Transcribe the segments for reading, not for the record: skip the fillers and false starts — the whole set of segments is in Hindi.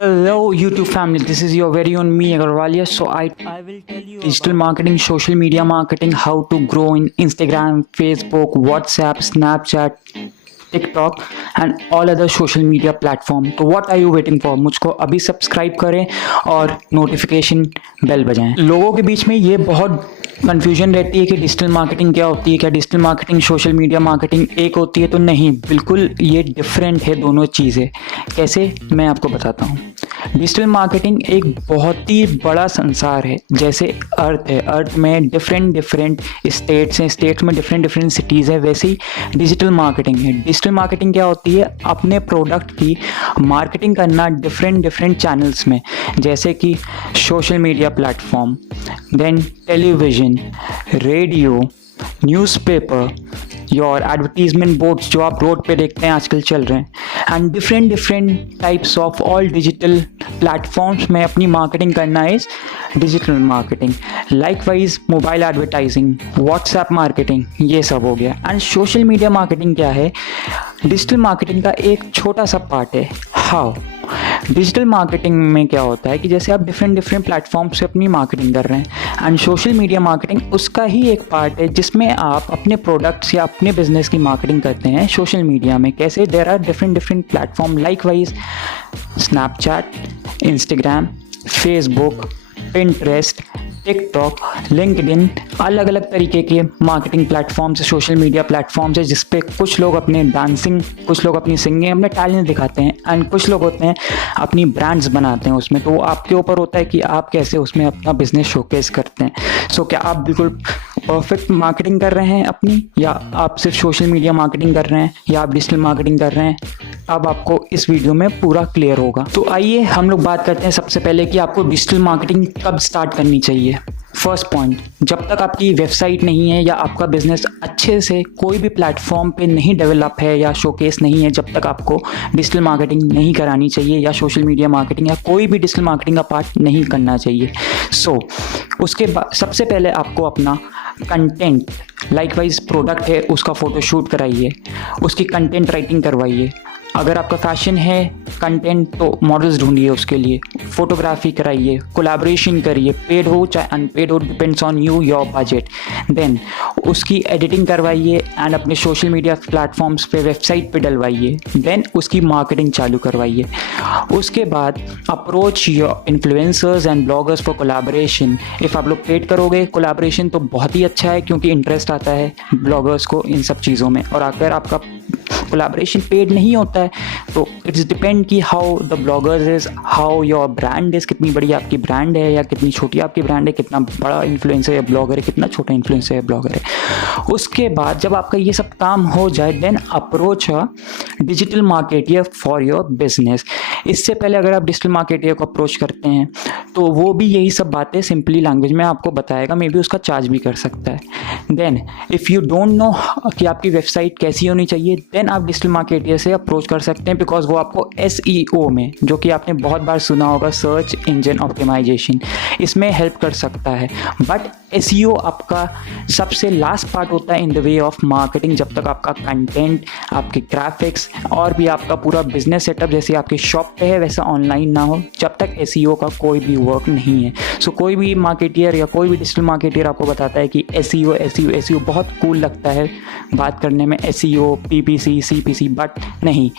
Hello YouTube family, this is your very own MeAgarwalYash. So I will tell you digital marketing, social media marketing, how to grow in Instagram, Facebook, WhatsApp, Snapchat, TikTok and all other social media platform. तो what are you waiting for? मुझको अभी सब्सक्राइब करें और नोटिफिकेशन बेल बजाएं। लोगों के बीच में ये बहुत कन्फ्यूजन रहती है कि डिजिटल मार्केटिंग क्या होती है, क्या digital marketing social media marketing एक होती है? तो नहीं, बिल्कुल ये डिफरेंट है दोनों चीज़ें। कैसे, मैं आपको बताता हूँ। डिजिटल मार्केटिंग एक बहुत ही बड़ा संसार है, जैसे अर्थ है, अर्थ में डिफरेंट डिफरेंट स्टेट्स हैं, स्टेट्स में डिफरेंट डिफरेंट सिटीज़ है, वैसे ही डिजिटल मार्केटिंग है। डिजिटल मार्केटिंग क्या होती है? अपने प्रोडक्ट की मार्केटिंग करना डिफरेंट डिफरेंट चैनल्स में, जैसे कि social media platform, then television, radio, newspaper, your advertisement boards जो आप रोड पे देखते हैं आजकल चल रहे हैं, and different different types of all digital platforms में अपनी मार्केटिंग करना is digital marketing. Likewise mobile advertising, WhatsApp marketing, ये सब हो गया। एंड सोशल मीडिया मार्केटिंग क्या है? डिजिटल मार्केटिंग का एक छोटा सा पार्ट है। हाउ? डिजिटल मार्केटिंग में क्या होता है कि जैसे आप डिफरेंट डिफरेंट प्लेटफॉर्म से अपनी मार्केटिंग कर रहे हैं, एंड सोशल मीडिया मार्केटिंग उसका ही एक पार्ट है जिसमें आप अपने प्रोडक्ट्स या अपने बिजनेस की मार्केटिंग करते हैं सोशल मीडिया में। कैसे? There are different different platform likewise Snapchat, Instagram, Facebook, Pinterest, TikTok, LinkedIn, अलग अलग तरीके के marketing platforms, social media platforms है जिस पे कुछ लोग अपने डांसिंग, कुछ लोग अपनी सिंगिंग, अपने टैलेंट दिखाते हैं, एंड कुछ लोग होते हैं अपनी ब्रांड्स बनाते हैं उसमें। तो वो आपके ऊपर होता है कि आप कैसे उसमें अपना बिजनेस शोकेस करते हैं। सो क्या आप बिल्कुल परफेक्ट मार्केटिंग कर रहे हैं अपनी, या आप सिर्फ सोशल मीडिया मार्केटिंग कर रहे हैं, या आप डिजिटल मार्केटिंग कर रहे हैं? अब आपको इस वीडियो में पूरा क्लियर होगा। तो आइए हम लोग बात करते हैं सबसे पहले कि आपको डिजिटल मार्केटिंग कब स्टार्ट करनी चाहिए। फर्स्ट पॉइंट, जब तक आपकी वेबसाइट नहीं है या आपका बिजनेस अच्छे से कोई भी प्लेटफॉर्म पे नहीं डेवलप है या शोकेस नहीं है, जब तक आपको डिजिटल मार्केटिंग नहीं करानी चाहिए, या सोशल मीडिया मार्केटिंग या कोई भी डिजिटल मार्केटिंग का पार्ट नहीं करना चाहिए। सो उसके बाद सबसे पहले आपको अपना कंटेंट, लाइकवाइज प्रोडक्ट है उसका फ़ोटोशूट कराइए, उसकी कंटेंट राइटिंग करवाइए। अगर आपका फैशन है कंटेंट तो मॉडल्स ढूंढिए, उसके लिए फोटोग्राफी कराइए, कोलैबोरेशन करिए, पेड हो चाहे अनपेड हो, depends on you your budget. Then उसकी एडिटिंग करवाइए एंड अपने सोशल मीडिया प्लेटफॉर्म्स पे, वेबसाइट पे डलवाइए। देन उसकी मार्केटिंग चालू करवाइए। उसके बाद approach your influencers and bloggers for collaboration. If आप लोग पेड करोगे कोलैबोरेशन तो बहुत ही अच्छा है, क्योंकि इंटरेस्ट आता है ब्लॉगर्स को इन सब चीज़ों में। और अगर आपका कोलैबोरेशन पेड नहीं होता है तो इट्स डिपेंड कि how the bloggers is, how your brand is, कितनी बड़ी आपकी ब्रांड है या कितनी छोटी आपकी ब्रांड है, कितना बड़ा इन्फ्लुएंसर या ब्लॉगर है, कितना छोटा इन्फ्लुएंसर या ब्लॉगर है। उसके बाद जब आपका ये सब काम हो जाए, then approach a digital marketer for your business. इससे पहले अगर आप डिजिटल मार्केटियर को अप्रोच करते हैं तो वो भी यही सब बातें सिंपली लैंग्वेज में आपको बताएगा, मे बी उसका चार्ज भी कर सकता है। Then if you don't know कि आपकी वेबसाइट कैसी होनी चाहिए, देन आप डिजिटल मार्केटियर से अप्रोच कर सकते हैं, बिकॉज वो आपको SEO में, जो कि आपने बहुत बार सुना होगा, सर्च इंजन ऑप्टिमाइजेशन, इसमें हेल्प कर सकता है। बट SEO आपका सबसे लास्ट पार्ट होता है in the way of marketing. जब तक आपका कंटेंट, आपके ग्राफिक्स और भी आपका पूरा बिजनेस सेटअप जैसे आपके शॉप पे है वैसा ऑनलाइन ना हो, जब तक SEO का कोई भी वर्क नहीं है। सो कोई भी मार्केटियर या कोई भी डिजिटल मार्केटियर आपको बताता है कि SEO बहुत कूल लगता है बात करने में, SEO, PPC, CPC, बट नहीं।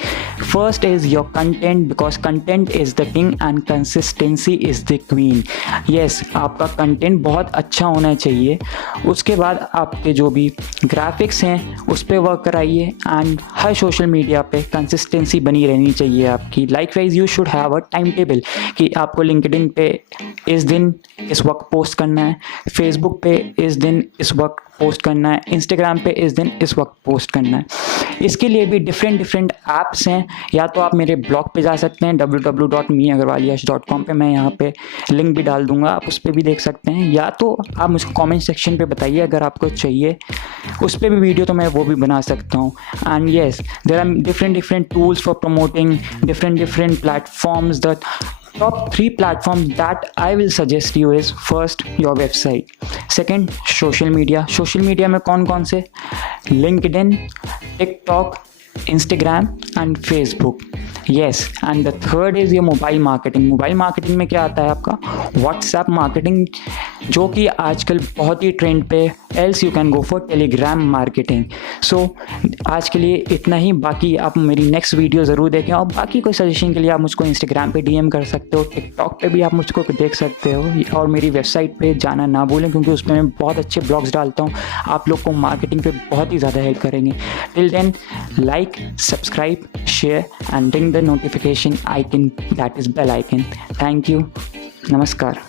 First is your content, because content is the king and consistency is the queen. Yes, आपका कंटेंट बहुत अच्छा होना चाहिए। उसके बाद आपके जो भी ग्राफिक्स हैं उस पर वर्क कराइए, एंड हर सोशल मीडिया पे कंसिस्टेंसी बनी रहनी चाहिए आपकी। Likewise you should have a time table कि आपको लिंक्डइन पे इस दिन इस वक्त पोस्ट करना है, फेसबुक पे इस दिन इस वक्त पोस्ट करना है, इंस्टाग्राम पे इस दिन इस वक्त पोस्ट करना है। इसके लिए भी डिफरेंट डिफरेंट ऐप्स हैं। या तो आप मेरे ब्लॉग पे जा सकते हैं www.meagarwalyash.com पे, मैं यहाँ पे लिंक भी डाल दूंगा, आप उस पर भी देख सकते हैं, या तो आप मुझको कमेंट सेक्शन पे बताइए अगर आपको चाहिए, उस पर भी वीडियो तो मैं वो भी बना सकता हूँ। And yes, there are different different tools for promoting different different platforms. The top 3 platforms that I will suggest you is first your website, second social media में कौन कौन से? LinkedIn, TikTok, Instagram and Facebook। Yes, and the third is your mobile marketing. Mobile marketing में क्या आता है आपका व्हाट्सएप मार्केटिंग, जो कि आजकल बहुत ही ट्रेंड पे। Else you can go for Telegram marketing. So आज के लिए इतना ही, बाकी आप मेरी नेक्स्ट वीडियो ज़रूर देखें, और बाकी कोई सजेशन के लिए आप मुझको इंस्टाग्राम पे डीएम कर सकते हो, टिकटॉक पे भी आप मुझको देख सकते हो, और मेरी वेबसाइट पे जाना ना भूलें, क्योंकि उसमें मैं बहुत अच्छे ब्लॉग्स डालता हूँ, आप लोग को मार्केटिंग पे बहुत ही ज़्यादा हेल्प करेंगे। Till then, like, subscribe, share and ring the notification icon, that is bell icon. Thank you, नमस्कार।